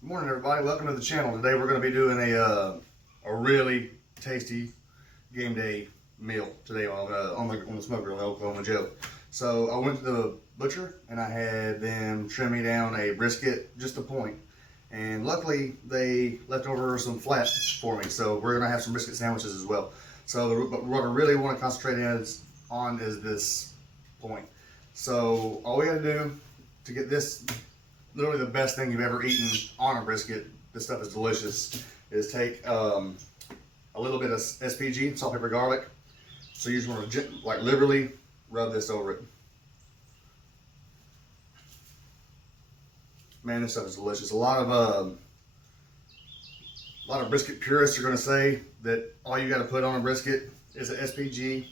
Good morning, everybody. Welcome to the channel. Today we're going to be doing a really tasty game day meal today on the smoke grill in Oklahoma Joe. So I went to the butcher and I had them trim me down a brisket, just a point. And luckily they left over some flat for me, so we're going to have some brisket sandwiches as well. So what I really want to concentrate on is this point. So all we got to do to get this, literally the best thing you've ever eaten on a brisket, this stuff is delicious, is take a little bit of SPG, salt, pepper, garlic. So you just want to like literally rub this over it. Man, this stuff is delicious. A lot of brisket purists are going to say that all you got to put on a brisket is an SPG,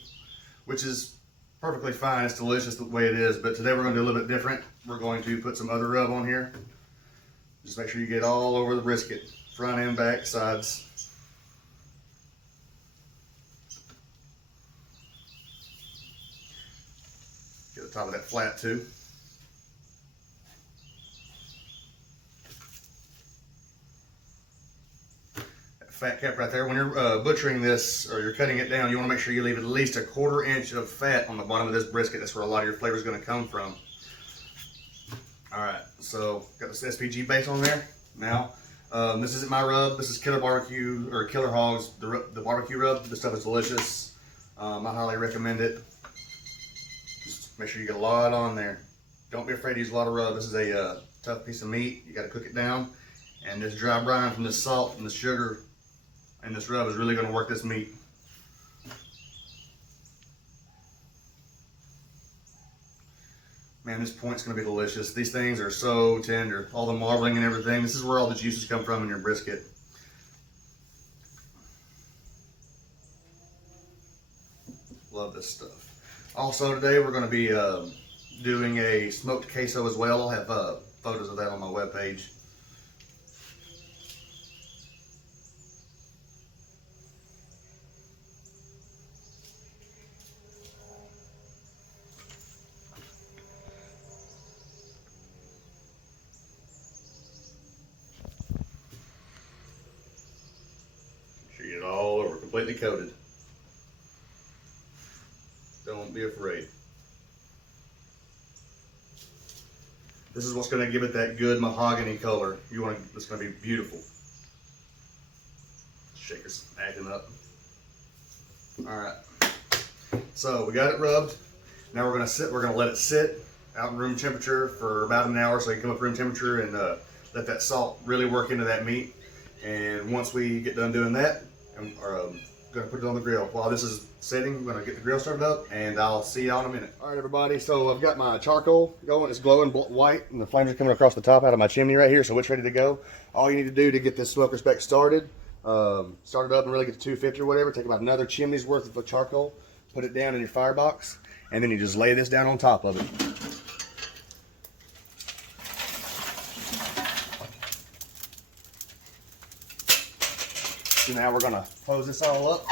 which is perfectly fine. It's delicious the way it is, but today we're going to do a little bit different. We're going to put some other rub on here. Just make sure you get all over the brisket, front and back, sides. Get the top of that flat too. Fat cap right there. When you're butchering this or you're cutting it down, you want to make sure you leave at least a 1/4 inch of fat on the bottom of this brisket. That's where a lot of your flavor is going to come from. Alright, so got this SPG base on there. Now, this isn't my rub. This is Killer Barbecue, or Killer Hogs, the barbecue rub. This stuff is delicious. I highly recommend it. Just make sure you get a lot on there. Don't be afraid to use a lot of rub. This is a tough piece of meat. You got to cook it down. And this dry brine from the salt and the sugar and this rub is really going to work this meat. Man, this point's going to be delicious. These things are so tender. All the marbling and everything. This is where all the juices come from in your brisket. Love this stuff. Also today we're going to be doing a smoked queso as well. I'll have photos of that on my webpage. Get it all over, completely coated. Don't be afraid. This is what's going to give it that good mahogany color. It's going to be beautiful. Shaker's acting up. All right. So we got it rubbed. Now we're going to let it sit out in room temperature for about an hour, so you can come up to room temperature and let that salt really work into that meat. And once we get done doing that, I'm going to put it on the grill. While this is sitting, I'm going to get the grill started up, and I'll see y'all in a minute. All right, everybody, so I've got my charcoal going. It's glowing white, and the flames are coming across the top out of my chimney right here, so it's ready to go. All you need to do to get this smoker spec started, start it up and really get to 250 or whatever, take about another chimney's worth of charcoal, put it down in your firebox, and then you just lay this down on top of it. So now we're going to close this all up.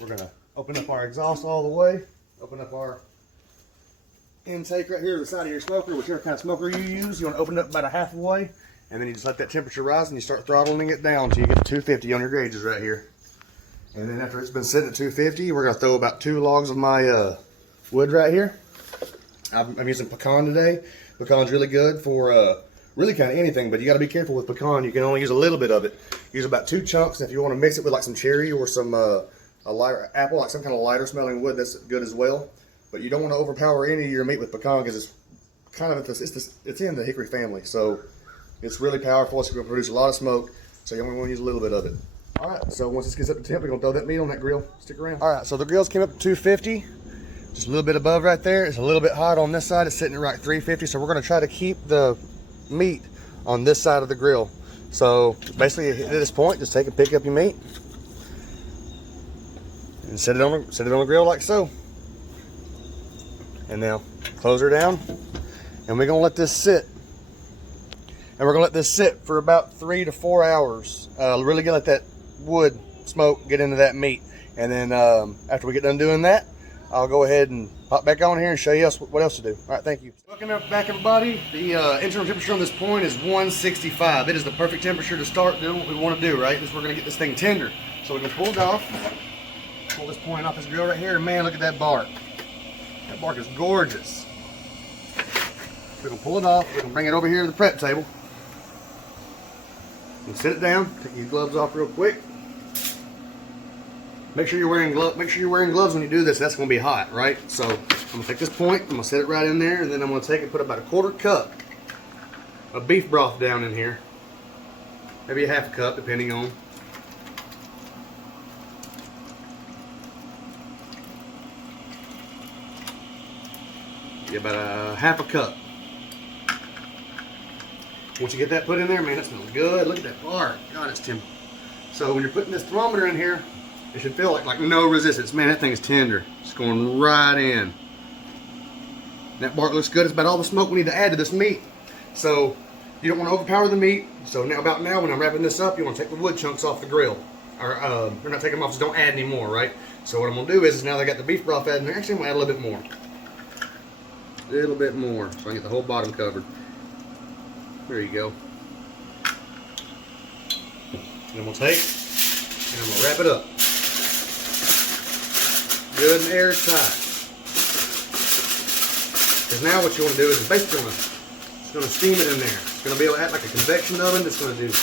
We're going to open up our exhaust all the way. Open up our intake right here to the side of your smoker, whichever kind of smoker you use. You want to open it up about a half a way, and then you just let that temperature rise and you start throttling it down until you get to 250 on your gauges right here. And then after it's been sitting at 250, we're going to throw about 2 logs of my wood right here. I'm using pecan today. Pecan's really good for really kind of anything, but you got to be careful with pecan. You can only use a little bit of it. Use about 2 chunks. If you want to mix it with like some cherry or some a lighter apple, like some kind of lighter smelling wood, that's good as well. But you don't want to overpower any of your meat with pecan because it's kind of it's in the hickory family, so it's really powerful. It's going to produce a lot of smoke, so you only want to use a little bit of it. All right, so once this gets up to temp, we're going to throw that meat on that grill. Stick around. All right, so the grills came up to 250, just a little bit above right there. It's a little bit hot on this side. It's sitting at right 350, so we're going to try to keep the meat on this side of the grill. So basically at this point, just pick up your meat and set it on the grill like so. And now close her down, and we're gonna let this sit. And we're gonna let this sit for about 3 to 4 hours. Really gonna let that wood smoke get into that meat. And then after we get done doing that, I'll go ahead and pop hop back on here and show you what else to do. All right, thank you. Welcome back, everybody. The internal temperature on this point is 165. It is the perfect temperature to start doing what we want to do, right? We're going to get this thing tender. So we're going to pull it off. Pull this point off this grill right here, and man, look at that bark. That bark is gorgeous. We're going to pull it off. We're going to bring it over here to the prep table. And sit it down. Take your gloves off real quick. Make sure you're wearing gloves. Make sure you're wearing gloves when you do this. That's going to be hot, right? So I'm going to take this point. I'm going to set it right in there, and then I'm going to take and put about a 1/4 cup of beef broth down in here. Maybe a 1/2 cup, depending on. Yeah, about a 1/2 cup. Once you get that put in there, man, that smells good. Look at that bark. God, it's tender. So when you're putting this thermometer in here, it should feel like no resistance. Man, that thing is tender. It's going right in. That bark looks good. It's about all the smoke we need to add to this meat. So you don't want to overpower the meat. So about now, when I'm wrapping this up, you want to take the wood chunks off the grill. Or we're not taking them off, just don't add any more, right? So what I'm going to do is now that I got the beef broth added in there, actually I'm going to add a little bit more. A little bit more, so I can get the whole bottom covered. There you go. And I'm going to take and I'm going to wrap it up. Good and airtight. Because now what you want to do is basically it's going to steam it in there. It's going to be able to act like a convection oven. It's going to do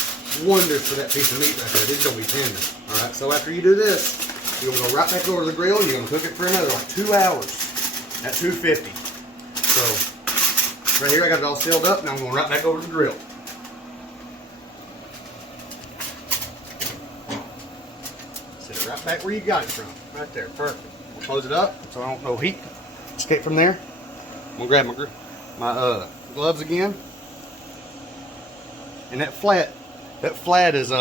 wonders for that piece of meat right there. It's going to be tender. Alright, so after you do this, you're going to go right back over to the grill and you're going to cook it for another 2 hours at 250. So, right here I got it all sealed up. Now I'm going right back over to the grill. Set it right back where you got it from. Right there, perfect. We'll close it up so I don't no heat escape from there. I'm gonna grab my gloves again. And that flat is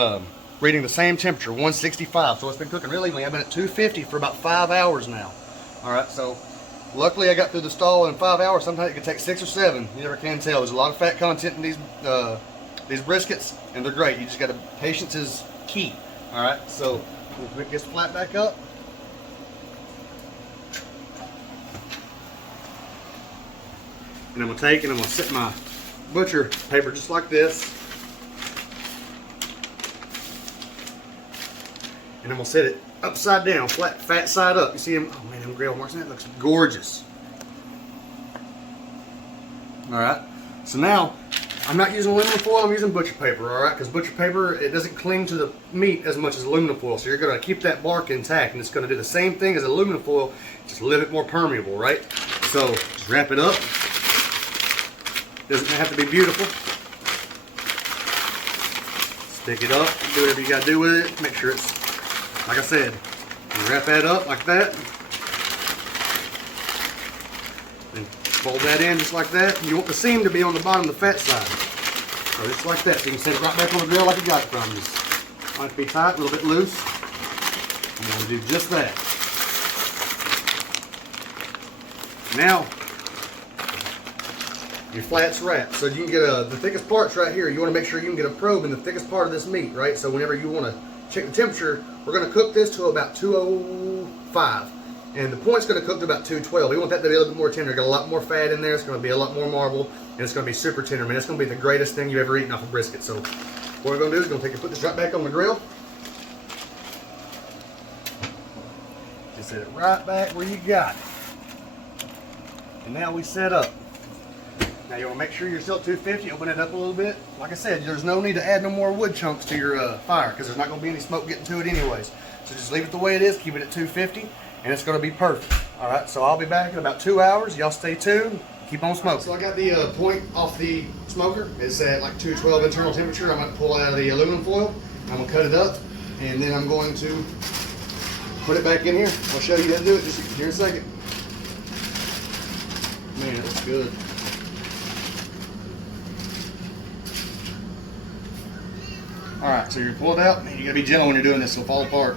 reading the same temperature, 165. So it's been cooking really evenly. I've been at 250 for about 5 hours now. All right, so luckily I got through the stall in 5 hours. Sometimes it can take 6 or 7. You never can tell. There's a lot of fat content in these briskets, and they're great. You just got to, patience is key. All right, so we'll pick this flat back up. And I'm going to take and I'm going to set my butcher paper just like this. And I'm going to set it upside down, flat, fat side up. You see them? Oh man, them grill marks. That looks gorgeous. Alright, so now I'm not using aluminum foil, I'm using butcher paper, alright? Because butcher paper, it doesn't cling to the meat as much as aluminum foil. So you're going to keep that bark intact, and it's going to do the same thing as aluminum foil, just a little bit more permeable, right? So just wrap it up. Doesn't have to be beautiful. Stick it up, do whatever you got to do with it. Make sure it's, like I said, you wrap that up like that. And fold that in just like that. You want the seam to be on the bottom of the fat side. So just like that. So you can set it right back on the grill like you got it from. Just want it to be tight, a little bit loose. I'm going to do just that. Now, your flat's wrapped. So you can get the thickest parts right here. You want to make sure you can get a probe in the thickest part of this meat, right? So whenever you want to check the temperature, we're going to cook this to about 205. And the point's going to cook to about 212. We want that to be a little bit more tender. Got a lot more fat in there. It's going to be a lot more marble. And it's going to be super tender. Man, it's going to be the greatest thing you've ever eaten off a brisket. So what we're going to do is we're going to put this right back on the grill. Just set it right back where you got it. And now we set up. Now you want to make sure you're still at 250, open it up a little bit. Like I said, there's no need to add no more wood chunks to your fire because there's not going to be any smoke getting to it anyways. So just leave it the way it is, keep it at 250, and it's going to be perfect. Alright, so I'll be back in about 2 hours. Y'all stay tuned, keep on smoking. So I got the point off the smoker. It's at like 212 internal temperature. I'm going to pull out of the aluminum foil. I'm going to cut it up, and then I'm going to put it back in here. I'll show you how to do it just here in a second. Man, it looks good. Alright, so you pull it out, and you gotta be gentle when you're doing this, so it'll fall apart.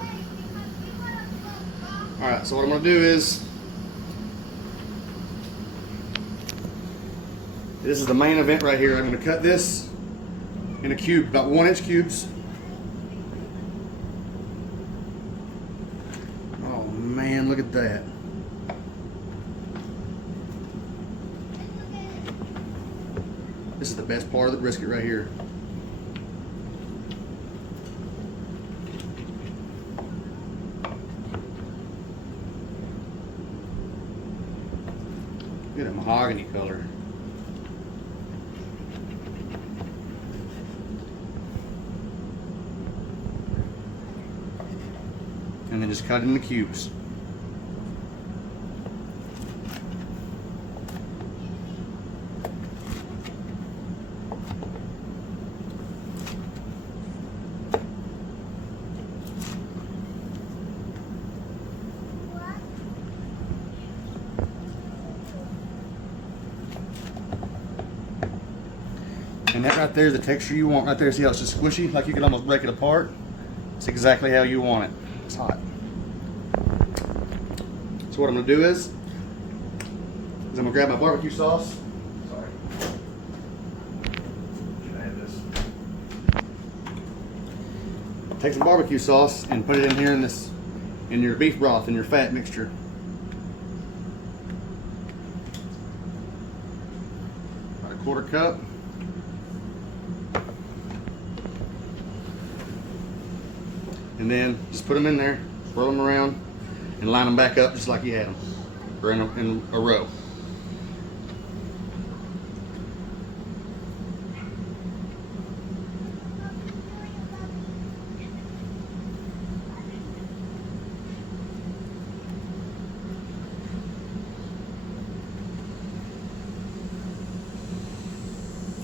Alright, so what I'm gonna do is, this is the main event right here. I'm gonna cut this in a cube, about 1-inch cubes. Oh man, look at that. This is the best part of the brisket right here. Look at that mahogany color. And then just cut it into cubes. And that right there is the texture you want right there. See how it's just squishy? Like you can almost break it apart. It's exactly how you want it. It's hot. So what I'm going to do is I'm going to grab my barbecue sauce. Sorry. Should I add this? Take some barbecue sauce and put it in here in your beef broth, in your fat mixture. About a 1/4 cup. And then just put them in there, swirl them around, and line them back up just like you had them, or in a row.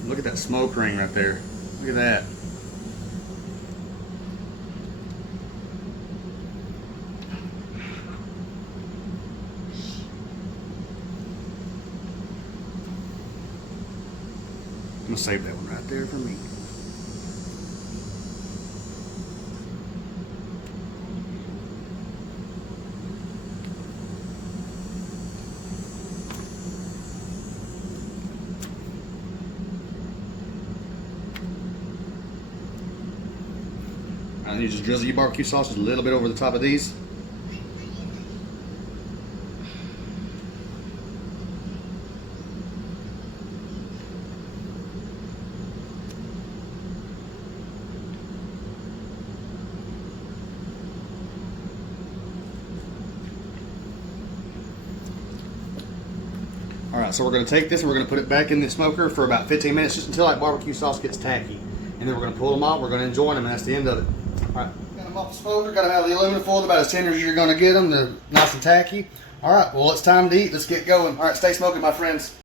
Look at that smoke ring right there. Look at that. I'm gonna save that one right there for me. And you just drizzle your barbecue sauce a little bit over the top of these. Alright, so we're going to take this and we're going to put it back in the smoker for about 15 minutes, just until that barbecue sauce gets tacky. And then we're going to pull them out, we're going to enjoy them, and that's the end of it. Alright, got them off the smoker, got them out of the aluminum foil, about as tender as you're going to get them. They're nice and tacky. Alright, well it's time to eat. Let's get going. Alright, stay smoking, my friends.